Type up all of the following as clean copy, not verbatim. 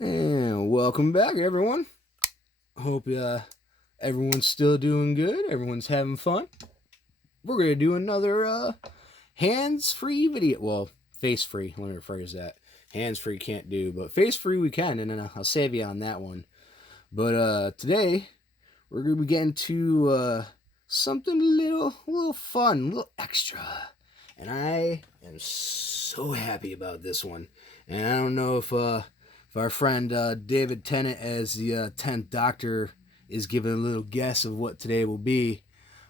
And welcome back, everyone. Hope everyone's still doing good. Everyone's having fun. We're going to do another hands-free video. Well, face-free. Let me rephrase that. Hands-free can't do, but face-free we can, and then I'll save you on that one. But today, we're going to be getting to something a little fun, a little extra. And I am so happy about this one. And I don't know if our friend David Tennant as the 10th Doctor is giving a little guess of what today will be.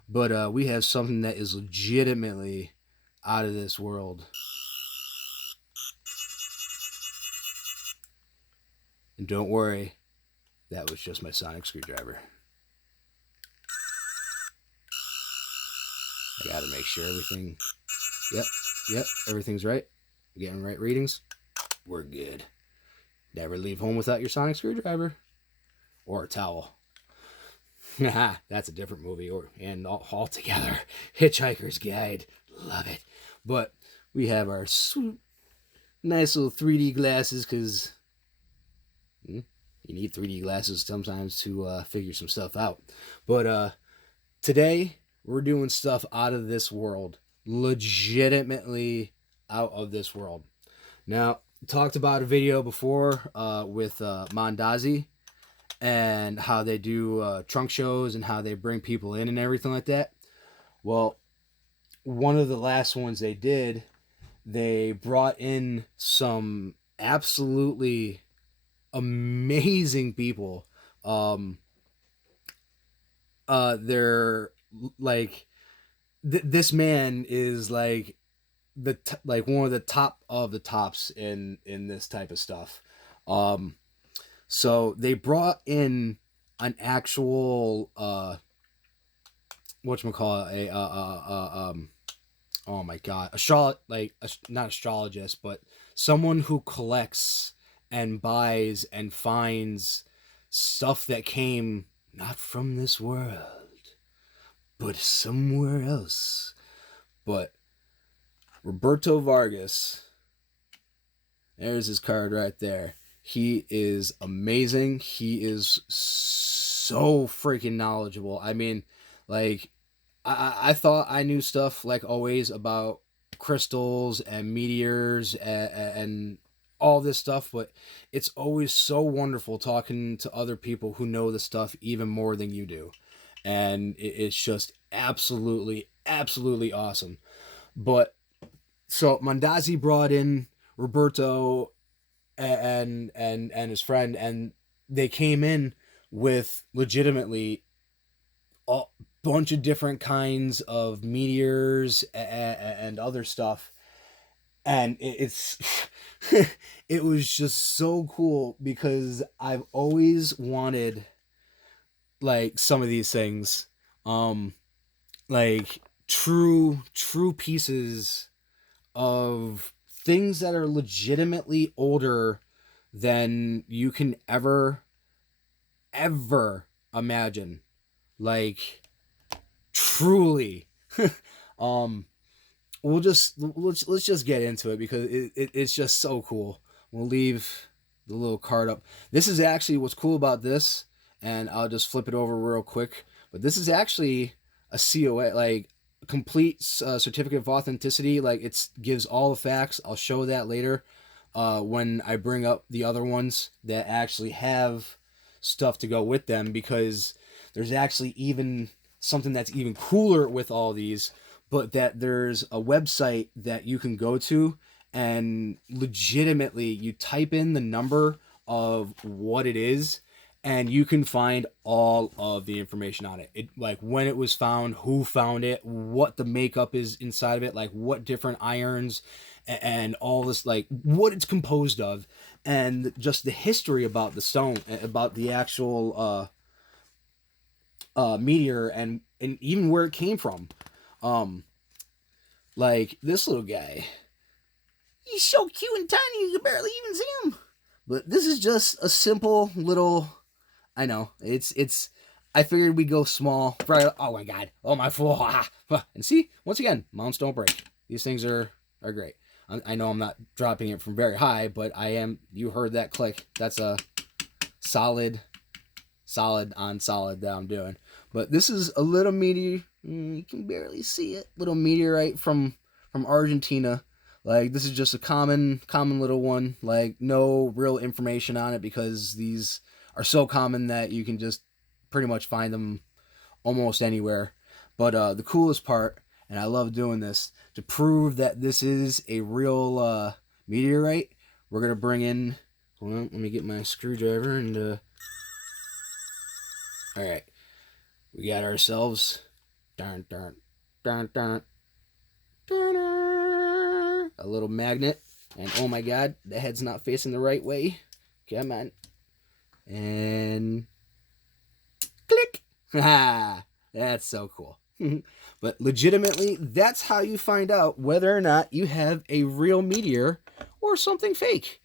But we have something that is legitimately out of this world. And don't worry, that was just my sonic screwdriver. I gotta make sure everything... Yep, everything's right. Getting right readings. We're good. Never leave home without your sonic screwdriver. Or a towel. Haha, that's a different movie. And all together. Hitchhiker's Guide. Love it. But we have our sweet, nice little 3D glasses because you need 3D glasses sometimes to figure some stuff out. But today, we're doing stuff out of this world. Legitimately out of this world. Now, talked about a video before with Mondazzi and how they do trunk shows and how they bring people in and everything like that. Well, one of the last ones they did, they brought in some absolutely amazing people. They're like this man is like one of the top of the tops in this type of stuff. So they brought in an actual whatchamacallit, oh my god, not astrologist, but someone who collects and buys and finds stuff that came not from this world, but somewhere else. But Roberto Vargas, there's his card right there. He is amazing. He is so freaking knowledgeable. I mean, like, I thought I knew stuff, like always, about crystals and meteors and all this stuff, but it's always so wonderful talking to other people who know the stuff even more than you do. And it's just absolutely awesome. But so Mondazzi brought in Roberto and his friend, and they came in with legitimately a bunch of different kinds of meteors and other stuff. And it's it was just so cool because I've always wanted like some of these things, like true pieces of things that are legitimately older than you can ever imagine. Like, truly. Let's just get into it because it's just so cool. We'll leave the little card up. This is actually what's cool about this, and I'll just flip it over real quick. But this is actually a COA, like complete certificate of authenticity. Like, it gives all the facts. I'll show that later when I bring up the other ones that actually have stuff to go with them, because there's actually even something that's even cooler with all these, but that there's a website that you can go to and legitimately you type in the number of what it is and you can find all of the information on it. Like when it was found, who found it, what the makeup is inside of it, like what different irons and all this, like what it's composed of, and just the history about the stone, about the actual meteor, and even where it came from. Like this little guy, he's so cute and tiny you can barely even see him. But this is just a simple little, I know, it's I figured we'd go small. Oh my god, oh my fool. And see, once again, mounts don't break. These things are great. I know I'm not dropping it from very high, but I am. You heard that click. That's a solid on solid that I'm doing. But this is a little meteor. You can barely see it. Little meteorite from Argentina. Like, this is just a common little one. Like, no real information on it because these are so common that you can just pretty much find them almost anywhere. But the coolest part, and I love doing this, to prove that this is a real meteorite, we're going to bring in, hold on, let me get my screwdriver and, alright, we got ourselves, darn, a little magnet, and oh my god, the head's not facing the right way, come on, and click, ha, that's so cool. But legitimately, that's how you find out whether or not you have a real meteor or something fake.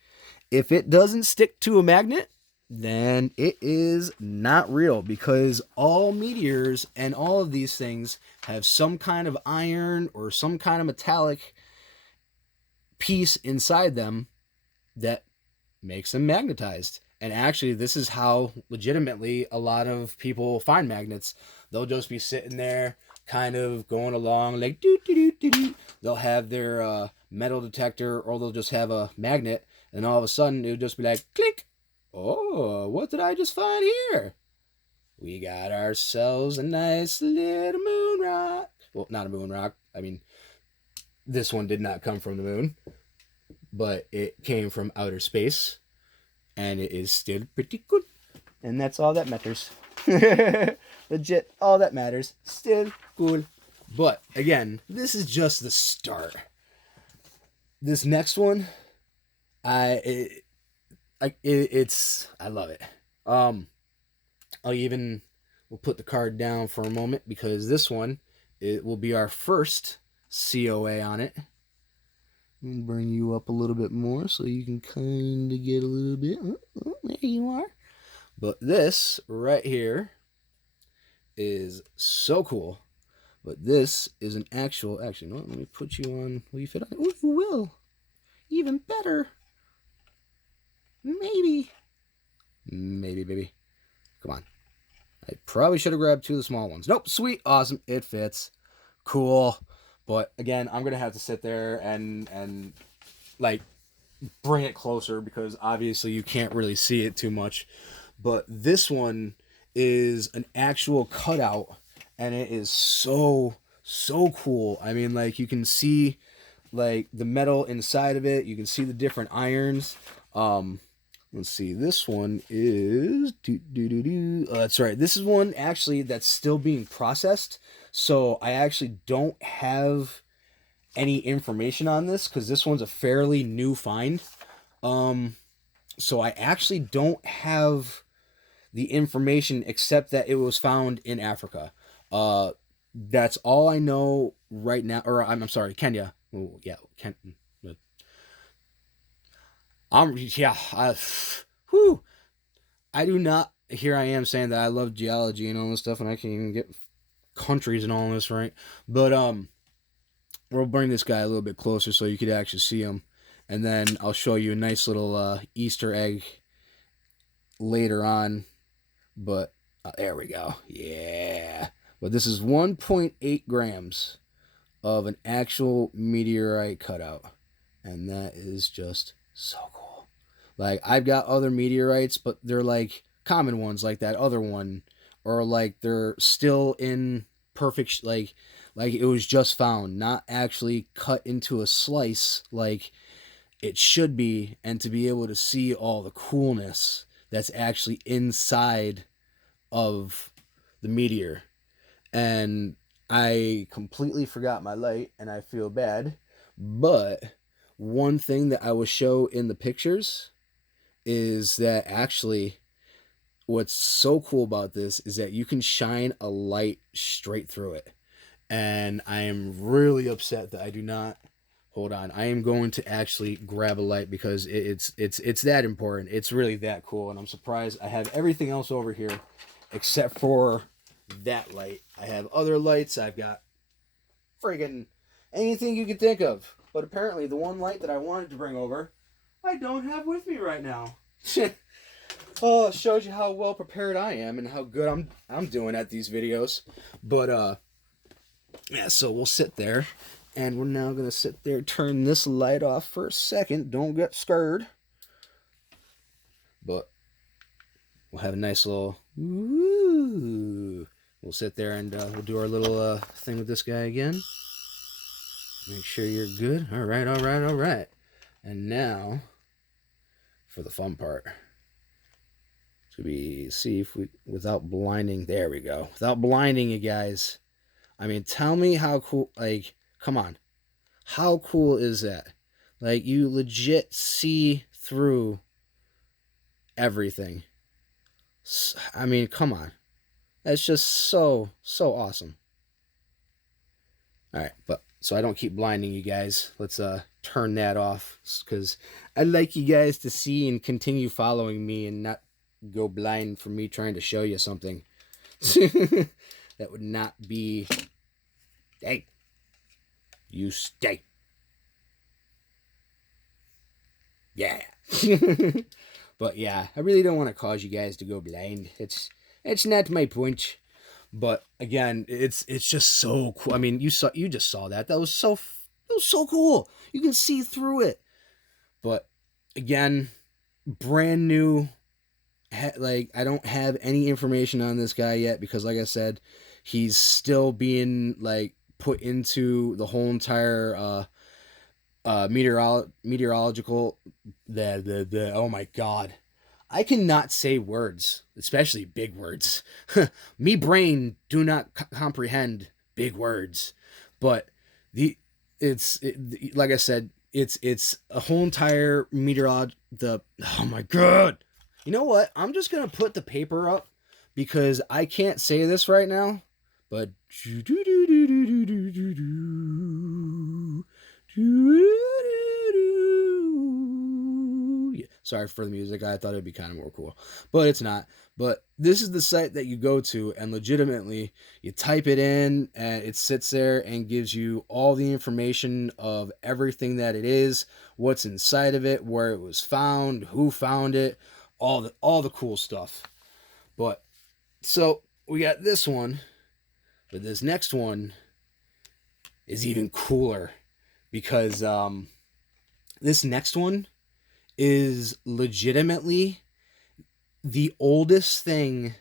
If it doesn't stick to a magnet, then it is not real, because all meteors and all of these things have some kind of iron or some kind of metallic piece inside them that makes them magnetized. And actually, this is how legitimately a lot of people find magnets. They'll just be sitting there kind of going along like doo doo doo doo doo. They'll have their metal detector, or they'll just have a magnet, and all of a sudden it'll just be like click. Oh, what did I just find here? We got ourselves a nice little moon rock. Well, not a moon rock. I mean, this one did not come from the moon, but it came from outer space, and it is still pretty good. And that's all that matters. Legit, all that matters. Still cool. But again, this is just the start. This next one, I love it. We'll put the card down for a moment, because this one, it will be our first COA on it. Let me bring you up a little bit more so you can kind of get a little bit. Oh, there you are. But this right here is so cool. But this is an actually, no, let me put you on. Will you fit on it? Oh, you will. Even better. Maybe, baby. Come on. I probably should have grabbed two of the small ones. Nope, sweet, awesome, it fits. Cool. But again, I'm gonna have to sit there and like bring it closer, because obviously you can't really see it too much. But this one is an actual cutout, and it is so cool. I mean, like, you can see like the metal inside of it. You can see the different irons. Let's see. This one is that's right. This is one actually that's still being processed. So I actually don't have any information on this, because this one's a fairly new find. So I actually don't have the information, except that it was found in Africa. That's all I know right now. Or I'm sorry, Kenya. Oh, yeah, I do not. Here I am saying that I love geology and all this stuff, and I can't even get countries and all this right. But we'll bring this guy a little bit closer so you could actually see him, and then I'll show you a nice little Easter egg later on. But there we go. Yeah. But this is 1.8 grams of an actual meteorite cutout, and that is just so cool. Like, I've got other meteorites, but they're like common ones, like that other one, or like they're still in perfect like it was just found, not actually cut into a slice like it should be, and to be able to see all the coolness that's actually inside of the meteor. And I completely forgot my light, and I feel bad, but one thing that I will show in the pictures is that actually what's so cool about this is that you can shine a light straight through it. And I am really upset that I do not. Hold on, I am going to actually grab a light, because it's that important. It's really that cool, and I'm surprised I have everything else over here except for that light. I have other lights. I've got friggin' anything you can think of. But apparently the one light that I wanted to bring over, I don't have with me right now. Oh, it shows you how well prepared I am and how good I'm doing at these videos. But yeah, so we'll sit there, and we're now gonna sit there, turn this light off for a second. Don't get scared. But we'll have a nice little ooh. We'll sit there and we'll do our little thing with this guy again. Make sure you're good. All right, all right, all right. And now for the fun part. So we see if we, without blinding, there we go. Without blinding you guys. I mean, tell me how cool, like, come on. How cool is that? Like, you legit see through everything. I mean, come on. That's just so awesome. All right, but so I don't keep blinding you guys. Let's turn that off because I'd like you guys to see and continue following me and not go blind from me trying to show you something. That would not be. Hey, you stay. Yeah. But yeah, I really don't want to cause you guys to go blind. It's not my point. But again, it's just so cool. I mean, you just saw that. That was so cool. You can see through it. But again, brand new. Like, I don't have any information on this guy yet because, like I said, he's still being like put into the whole entire meteorological the oh my god, I cannot say words, especially big words. Me brain do not comprehend big words. But like I said, it's a whole entire oh my god. You know what? I'm just gonna put the paper up because I can't say this right now. But sorry for the music. I thought it'd be kind of more cool, but it's not. But this is the site that you go to, and legitimately, you type it in, and it sits there and gives you all the information of everything that it is, what's inside of it, where it was found, who found it, all the cool stuff. But so we got this one, but this next one is even cooler because this next one is legitimately the oldest thing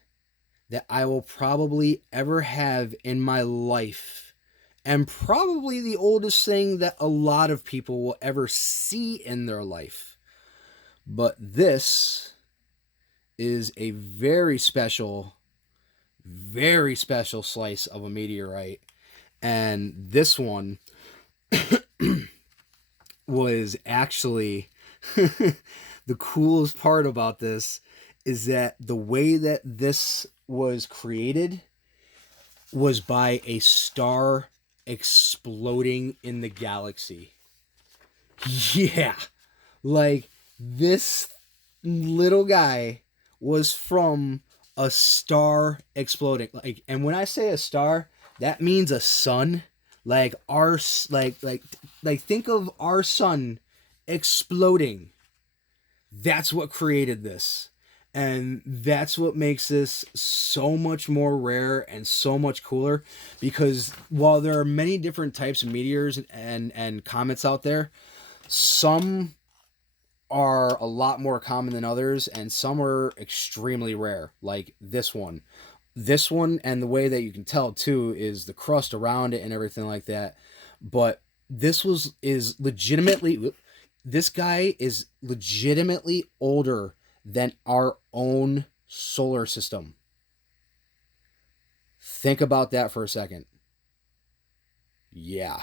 that I will probably ever have in my life, and probably the oldest thing that a lot of people will ever see in their life. But this is a very special slice of a meteorite, and this one was actually the coolest part about this is that the way that this was created was by a star exploding in the galaxy. Yeah, like this little guy was from a star exploding. Like, and when I say a star, that means a sun. Like our like think of our sun exploding. That's what created this. And that's what makes this so much more rare and so much cooler, because while there are many different types of meteors and comets out there, some are a lot more common than others, and some are extremely rare, like this one. This one, and the way that you can tell too is the crust around it and everything like that. But this guy is legitimately older than our own solar system. Think about that for a second. Yeah.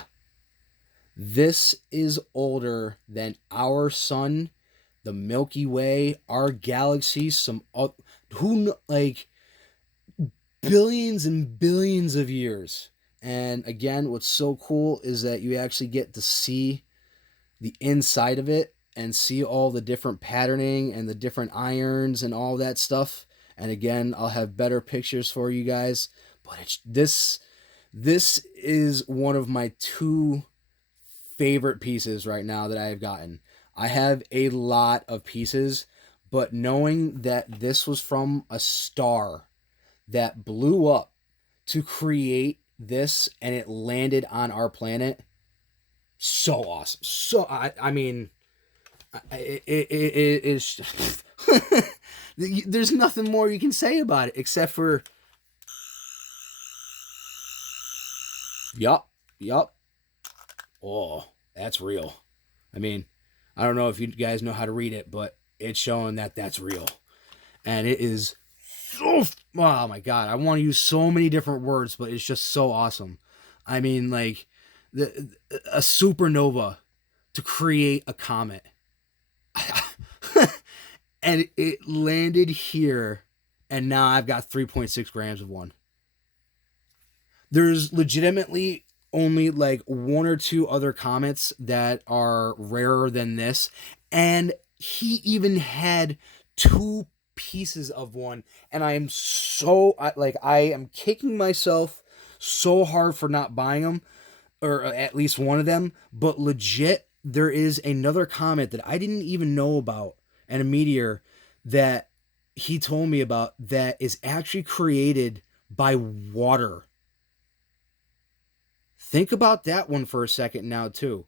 This is older than our sun, the Milky Way, our galaxy, like billions and billions of years. And again, what's so cool is that you actually get to see the inside of it and see all the different patterning and the different irons and all that stuff. And again, I'll have better pictures for you guys. But this is one of my two favorite pieces right now that I have gotten. I have a lot of pieces, but knowing that this was from a star that blew up to create this and it landed on our planet, so awesome. So I mean, it is. There's nothing more you can say about it except for, yup, yup. Oh, that's real. I mean, I don't know if you guys know how to read it, but it's showing that that's real. And it is so, oh my god, I want to use so many different words, but it's just so awesome. I mean, like a supernova to create a comet. And it landed here, and now I've got 3.6 grams of one. There's legitimately only like one or two other comets that are rarer than this, and he even had two pieces of one, and I am so I am kicking myself so hard for not buying them, or at least one of them. But legit, there is another comet that I didn't even know about, and a meteor that he told me about that is actually created by water. Think about that one for a second now, too.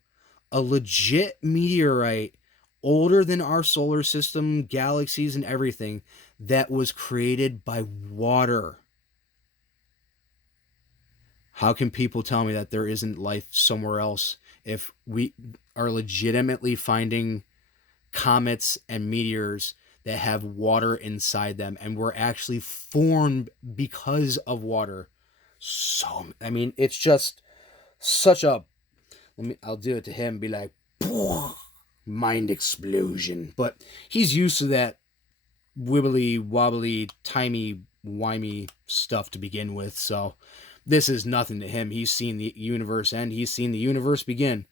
A legit meteorite, older than our solar system, galaxies, and everything, that was created by water. How can people tell me that there isn't life somewhere else if we are legitimately finding comets and meteors that have water inside them and were actually formed because of water? So, I mean, it's just such a, I'll do it to him, be like, mind explosion. But he's used to that wibbly wobbly, timey wimey stuff to begin with, so this is nothing to him. He's seen the universe end, he's seen the universe begin.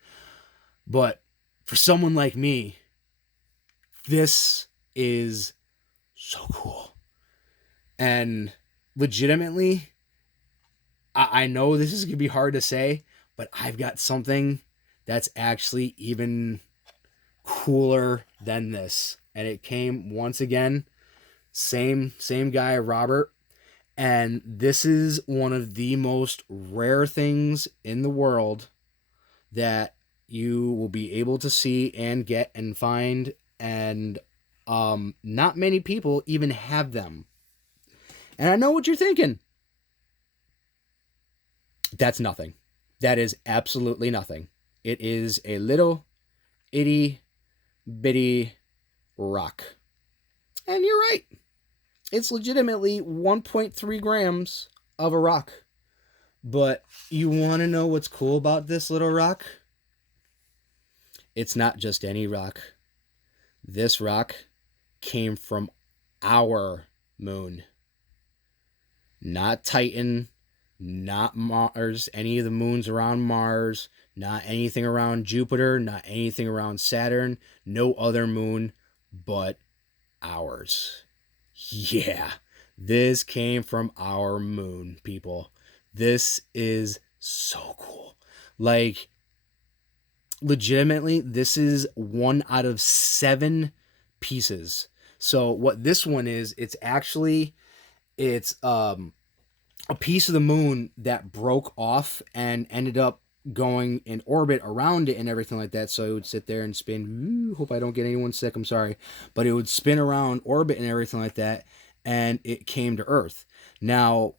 But for someone like me, this is so cool. And legitimately, I know this is going to be hard to say, but I've got something that's actually even cooler than this. And it came once again, same guy, Robert. And this is one of the most rare things in the world that you will be able to see and get and find. And not many people even have them. And I know what you're thinking. That's nothing. That is absolutely nothing. It is a little itty bitty rock. And you're right. It's legitimately 1.3 grams of a rock. But you want to know what's cool about this little rock? It's not just any rock. This rock came from our moon. Not Titan, not Mars, any of the moons around Mars, not anything around Jupiter, not anything around Saturn, no other moon but ours. Yeah, this came from our moon, people. This is so cool. Like, legitimately, this is 1 out of 7 pieces. So what this one is, it's a piece of the moon that broke off and ended up going in orbit around it and everything like that. So it would sit there and spin. Ooh, hope I don't get anyone sick. I'm sorry. But it would spin around orbit and everything like that. And it came to Earth. Now,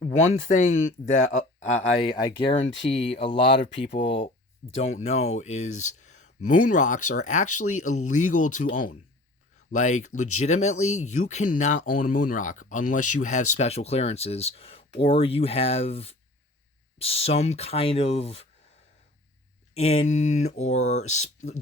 one thing that I guarantee a lot of people don't know is moon rocks are actually illegal to own. Like, legitimately, you cannot own a moon rock unless you have special clearances or you have some kind of in, or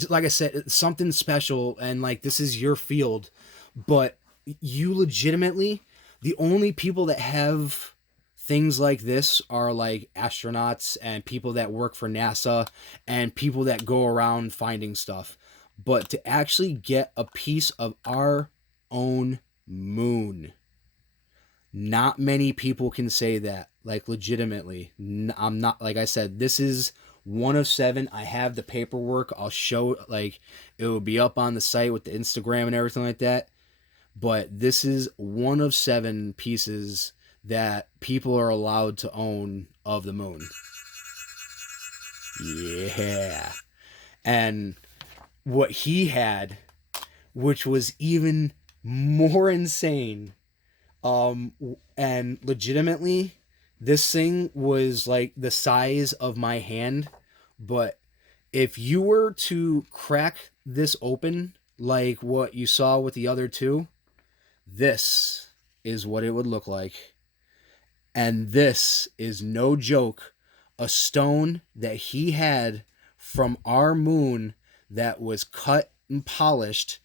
like I said, something special, and like this is your field. But you legitimately, the only people that have things like this are like astronauts and people that work for NASA and people that go around finding stuff. But to actually get a piece of our own moon, not many people can say that. Like, legitimately, I'm not, like I said, this is one of seven. I have the paperwork. I'll show, like, it will be up on the site with the Instagram and everything like that. But this is one of seven pieces that people are allowed to own of the moon. Yeah. And what he had, which was even more insane, and legitimately, this thing was like the size of my hand. But if you were to crack this open, like what you saw with the other two, this is what it would look like. And this is no joke, a stone that he had from our moon that was cut and polished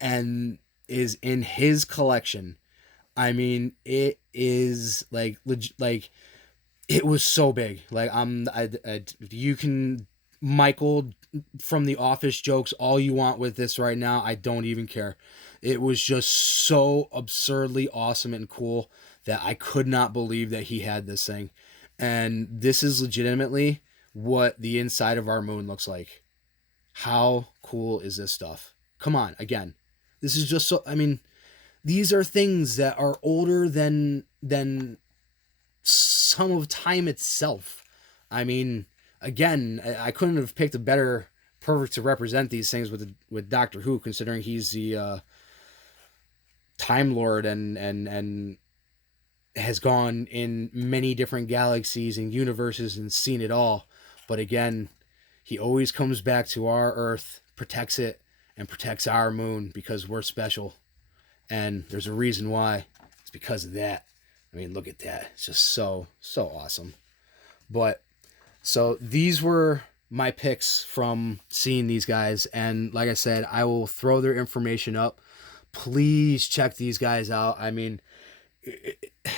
and is in his collection. I mean, it is like it was so big. Like you can Michael from the Office jokes all you want with this right now. I don't even care. It was just so absurdly awesome and cool that I could not believe that he had this thing. And this is legitimately what the inside of our moon looks like. How cool is this stuff? Come on, again. This is just so, I mean, these are things that are older than some of time itself. I mean, again, I couldn't have picked a better perfect to represent these things with Doctor Who, considering he's the Time Lord and has gone in many different galaxies and universes and seen it all. But again, he always comes back to our Earth, protects it, and protects our moon because we're special. And there's a reason why. It's because of that. I mean, look at that. It's just so awesome. But so these were my picks from seeing these guys. And like I said, I will throw their information up. Please check these guys out. I mean,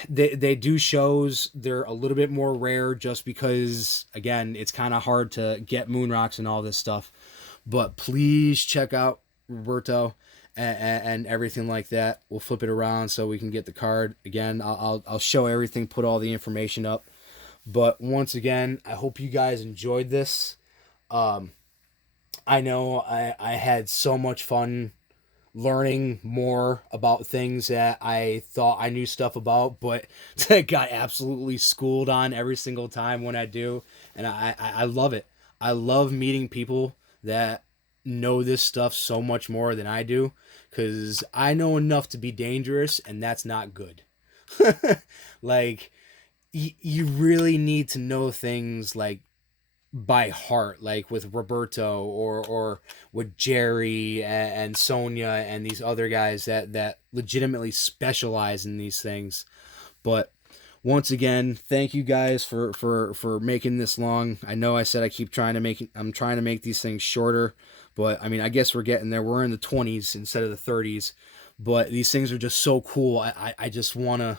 they do shows. They're a little bit more rare just because, again, it's kind of hard to get moon rocks and all this stuff. But please check out Roberto and everything like that. We'll flip it around so we can get the card. Again, I'll show everything, put all the information up. But once again, I hope you guys enjoyed this. I know I had so much fun learning more about things that I thought I knew stuff about, but got absolutely schooled on every single time when I do. And I love it. I love meeting people that know this stuff so much more than I do, because I know enough to be dangerous, and that's not good. Like, you really need to know things like by heart, like with Roberto or with Jerry and Sonia and these other guys that legitimately specialize in these things. But once again, thank you guys for making this long. I know I said I'm trying to make these things shorter, but I mean, I guess we're getting there. We're in the 20s instead of the 30s, but these things are just so cool. I just want to,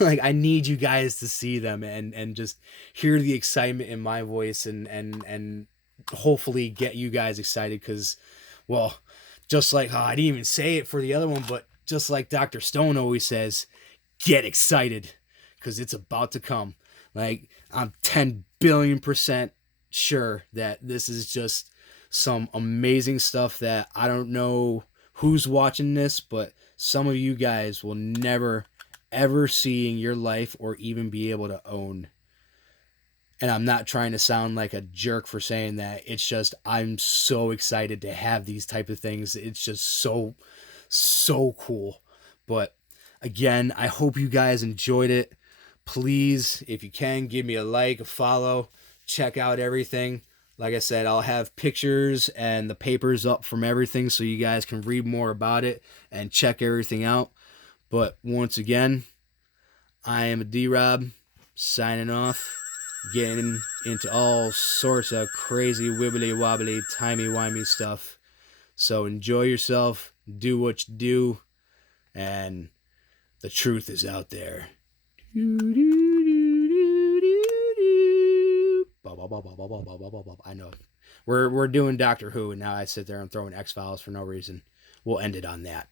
like, I need you guys to see them and just hear the excitement in my voice and hopefully get you guys excited, because, well, just like, I didn't even say it for the other one, but just like Dr. Stone always says, get excited, because it's about to come. Like, I'm 10 billion% sure that this is just some amazing stuff that I don't know who's watching this, but some of you guys will never ever see in your life or even be able to own. And I'm not trying to sound like a jerk for saying that. It's just, I'm so excited to have these type of things. It's just so cool. But again, I hope you guys enjoyed it. Please, if you can, give me a like, a follow, check out everything. Like I said, I'll have pictures and the papers up from everything so you guys can read more about it and check everything out. But once again, I am a D-Rob, signing off, getting into all sorts of crazy wibbly-wobbly, timey-wimey stuff. So enjoy yourself, do what you do, and the truth is out there. I know. We're doing Doctor Who, and now I sit there and throwing X-Files for no reason. We'll end it on that.